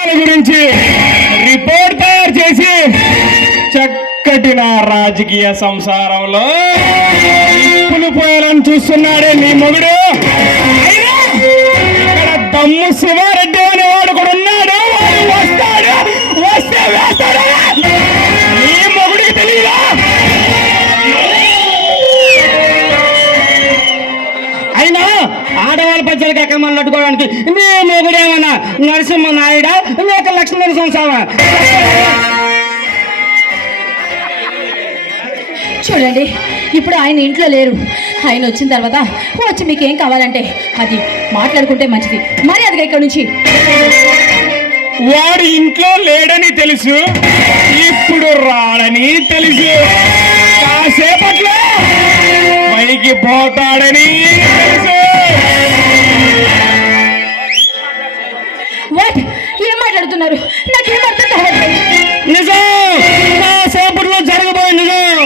గురించి రిపోర్ట్ తయారు చేసి చక్కటి నా రాజకీయ సంసారంలో నిప్పులు పోయాలని చూస్తున్నాడే నీ మొగుడు. ఇక్కడ దమ్ము శివారెడ్డి అనేవాడు కూడా ఉన్నాడు. వస్తాడు, వస్తే వేస్తాడు. నీ మొగుడికి తెలియదా? అయినా ఆడవాళ్ళ పచ్చడికి ఎక్కమని అడ్డుకోవడానికి నీ మొగుడేమన్నా నరసింహ నాయుడా లేక లక్ష్మీ నరసింహ? చూడండి, ఇప్పుడు ఆయన ఇంట్లో లేరు. ఆయన వచ్చిన తర్వాత వచ్చి మీకేం కావాలంటే అది మాట్లాడుకుంటే మంచిది. మరి అదిగా ఇక్కడ నుంచి. వాడు ఇంట్లో లేడని తెలుసు, ఇప్పుడు రాడని తెలుసు, కాసేపట్లో పైకి పోతాడని తెలుసు. వాట్ ఏం మాట్లాడుతున్నారు? నాకేం అర్థం కావట్లేదు. నిజం, కాసేపట్లో జరగబోయే నిజం.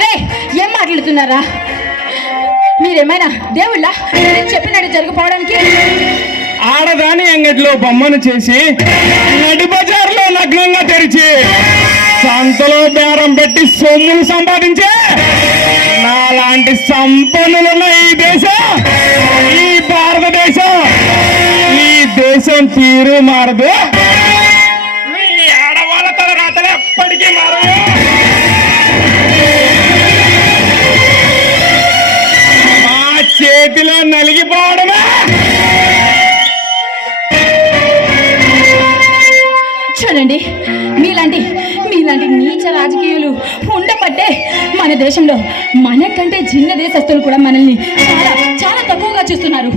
రే, ఏం మాట్లాడుతున్నారా? మీరేమైనా దేవుళ్ళ చెప్పినట్టు జరిగిపోవడానికి? ఆడదాని అంగడిలో బొమ్మను చేసి నడి బజార్లో నగ్నంగా తెరిచి సంతలో బేరం పెట్టి సొమ్మును సంపాదించే నాలాంటి సంపన్నులున్న ఈ దేశం, ఈ భారతదేశం, ఈ దేశం తీరు మారదు. మీ ఆడవాళ్ళ తల రాతలు ఎప్పటికీ మారదు. మా చేతిలో నలిగిపోవడమే. చూడండి, మీలాంటి నీచ రాజకీయాలు ఉండబట్టే మన దేశంలో మనకంటే చిన్న దేశస్తులు కూడా మనల్ని చాలా చాలా తక్కువగా చూస్తున్నారు.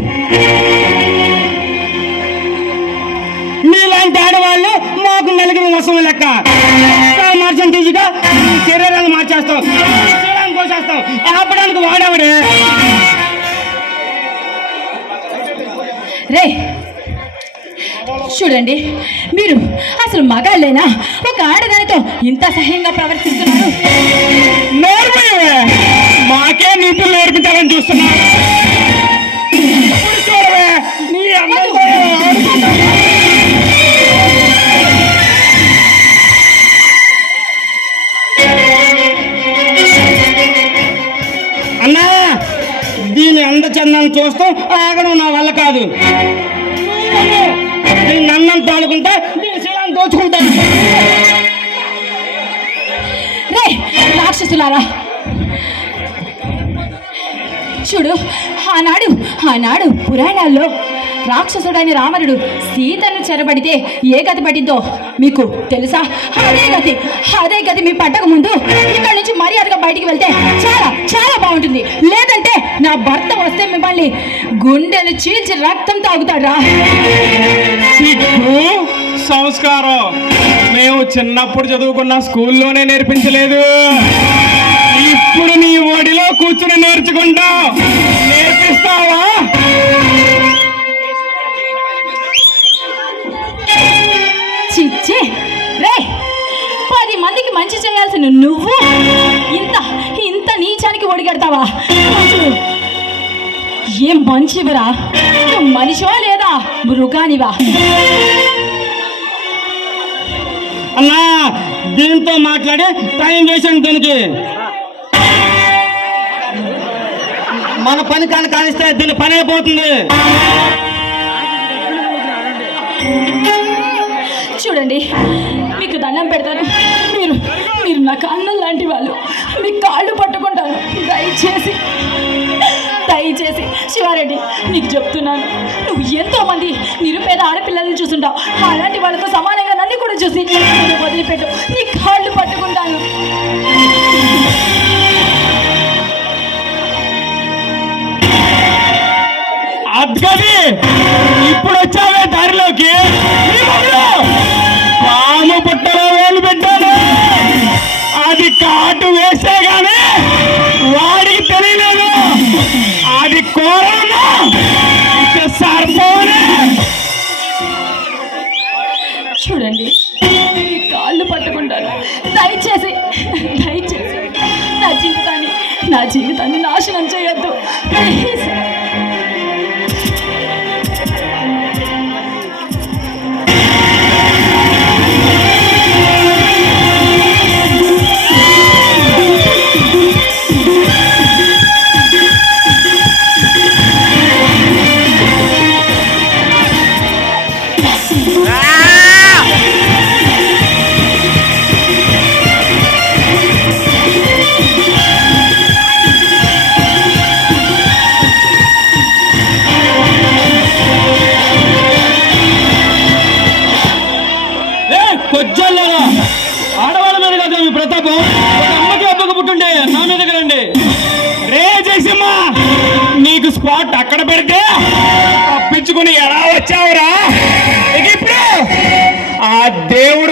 మీలాంటి ఆడవాళ్ళు మాకు నలిగిన వస్తువు లెక్క. మార్చం తీసిగా శరీరాలు మార్చేస్తాం, శరీరాన్ని కోసేస్తాం. ఆపడానికి వాడేవాడే. రే, చూడండి, మీరు అసలు మగాళ్ళేనా? ఒక ఆడదానితో ఇంత సహ్యంగా ప్రవర్తిస్తున్నారు. మాకే నీతులు నేర్పించాలని చూస్తున్నారు. చూడవే, నీ అన్నా, దీని అందచందాన్ని చూస్తాం ఆగడం నా వల్ల కాదు. దీన్ని అన్నం తాలుకుంటా, దీని శీలాన్ని దోచుకుంటాను. రే రాక్షసులారా, చూడు, ఆనాడు పురాణాల్లో రాక్షసుడైన రావణుడు సీతను చెరబడితే ఏ గతి పట్టిందో మీకు తెలుసా? అదే గతి మీ పట్టక ముందు ఇక్కడ నుంచి మర్యాదగా బయటికి వెళ్తే చాలా చాలా బాగుంటుంది. లేదంటే నా భర్త వస్తే మిమ్మల్ని గుండెలు చీల్చి రక్తం తాగుతాడా. సంస్కారం మేము చిన్నప్పుడు చదువుకున్న స్కూల్లోనే నేర్పించలేదు. ఇప్పుడు నీ ఒడిలో కూర్చుని నేర్చుకుంటావు. నేర్పిస్తావా? చిచ్చే రే, 10 మందికి మంచి చేయాల్సిన నువ్వు ఇంత నీచానికి ఒడిగడతావా? ఏం మంచివరా? మనిషివా లేదా మృగానివా? అన్నా, దీంతో మాట్లాడి టైం వేసాను. దీనికి మన పని కానిస్తే దీని పని అయిపోతుంది. చూడండి, మీకు దండం పెడతాను. మీరు నాకు అన్నం లాంటి వాళ్ళు. మీ కాళ్ళు పట్టుకుంటాను. దయచేసి శివారెడ్డి, నీకు చెప్తున్నాను, నువ్వు ఎంతో మంది నిరుపేద ఆడపిల్లల్ని చూస్తుంటావు. అలాంటి వాళ్ళతో సమానంగా నన్ను కూడా చూసి వదిలిపెట్టు. నీ కాళ్ళు పట్టుకుంటాను. అద్గది, ఇప్పుడు వచ్చావే దారిలోకి. పాము పుట్టలో వేలు పెట్టాడు. అది కాటు వేసే గానీ వాడికి తెలియలేదు. అది కోరను, సర్పోనే. చూడండి, ఈ కాళ్ళు పట్టుకుంటాను. దయచేసి నా జీవితాన్ని నాశనం చేయొద్దు.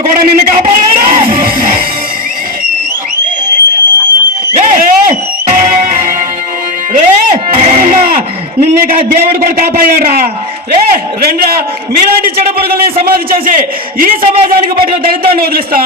కూడా నిన్ను కాపాడాడు. నిన్ను దేవుడు కూడా కాపాడాడురా. రే రండ్రా, మీలాంటి చెడ పురుగుల్ని సమాధి చేసి ఈ సమాజానికి పట్టిన దరిద్రాన్ని వదిలిస్తా.